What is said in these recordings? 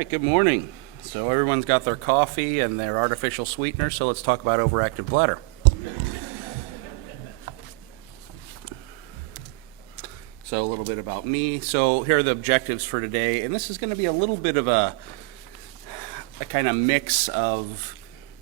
right, good morning. So everyone's got their coffee and their artificial sweetener, so let's talk about overactive bladder. So a little bit about me. So here are the objectives for today, and this is going to be a little bit of a kind of mix of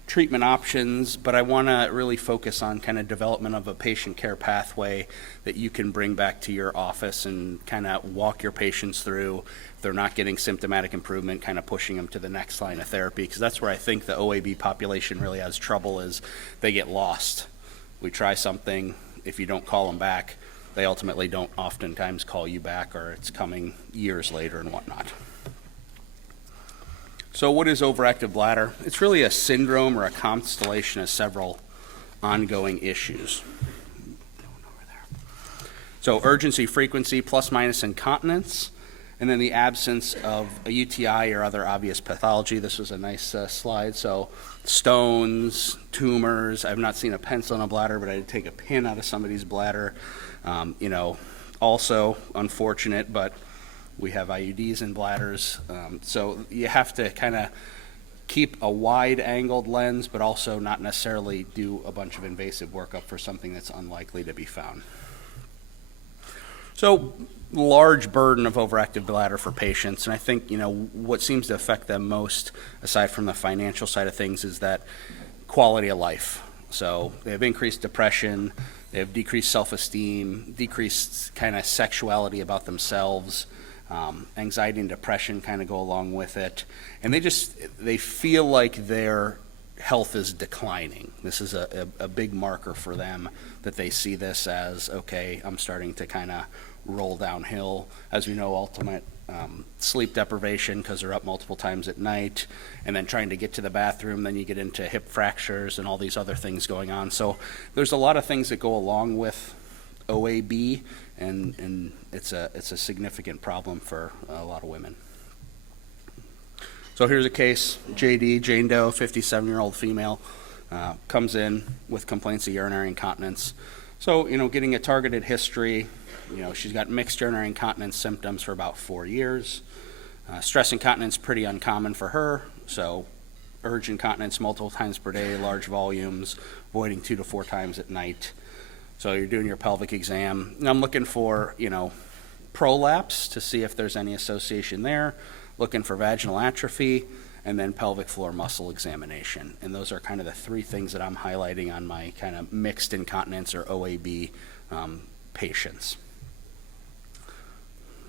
treatment options, but I want to really focus on kind of development of a patient care pathway that you can bring back to your office and kind of walk your patients through. If they're not getting symptomatic improvement, kind of pushing them to the next line of therapy, because that's where I think the OAB population really has trouble, is they get lost. We try something, if you don't call them back, they ultimately don't oftentimes call you back, or it's coming years later and whatnot. So what is overactive bladder? It's really a syndrome or a constellation of several ongoing issues. So urgency, frequency, plus minus incontinence, and then the absence of a UTI or other obvious pathology. This was a nice slide. So stones, tumors. I've not seen a pencil in a bladder, but I did take a pin out of somebody's bladder. Also unfortunate, but we have IUDs in bladders, so you have to kind of keep a wide-angled lens, but also not necessarily do a bunch of invasive workup for something that's unlikely to be found. So, large burden of overactive bladder for patients, and I think what seems to affect them most, aside from the financial side of things, is that quality of life. So they have increased depression, they have decreased self-esteem, decreased kind of sexuality about themselves. Anxiety and depression kind of go along with it, and they feel like their health is declining. This is a big marker for them, that they see this as, okay, I'm starting to kind of roll downhill. As we know, ultimate sleep deprivation, because they're up multiple times at night, and then trying to get to the bathroom, then you get into hip fractures and all these other things going on. So there's a lot of things that go along with OAB, and it's a significant problem for a lot of women. So here's a case, JD, Jane Doe, 57-year-old female, comes in with complaints of urinary incontinence. So, getting a targeted history, she's got mixed urinary incontinence symptoms for about 4 years. Stress incontinence, pretty uncommon for her, so urge incontinence multiple times per day, large volumes, voiding 2 to 4 times at night. So you're doing your pelvic exam. And I'm looking for, prolapse to see if there's any association there, looking for vaginal atrophy, and then pelvic floor muscle examination. And those are kind of the 3 things that I'm highlighting on my kind of mixed incontinence or OAB patients.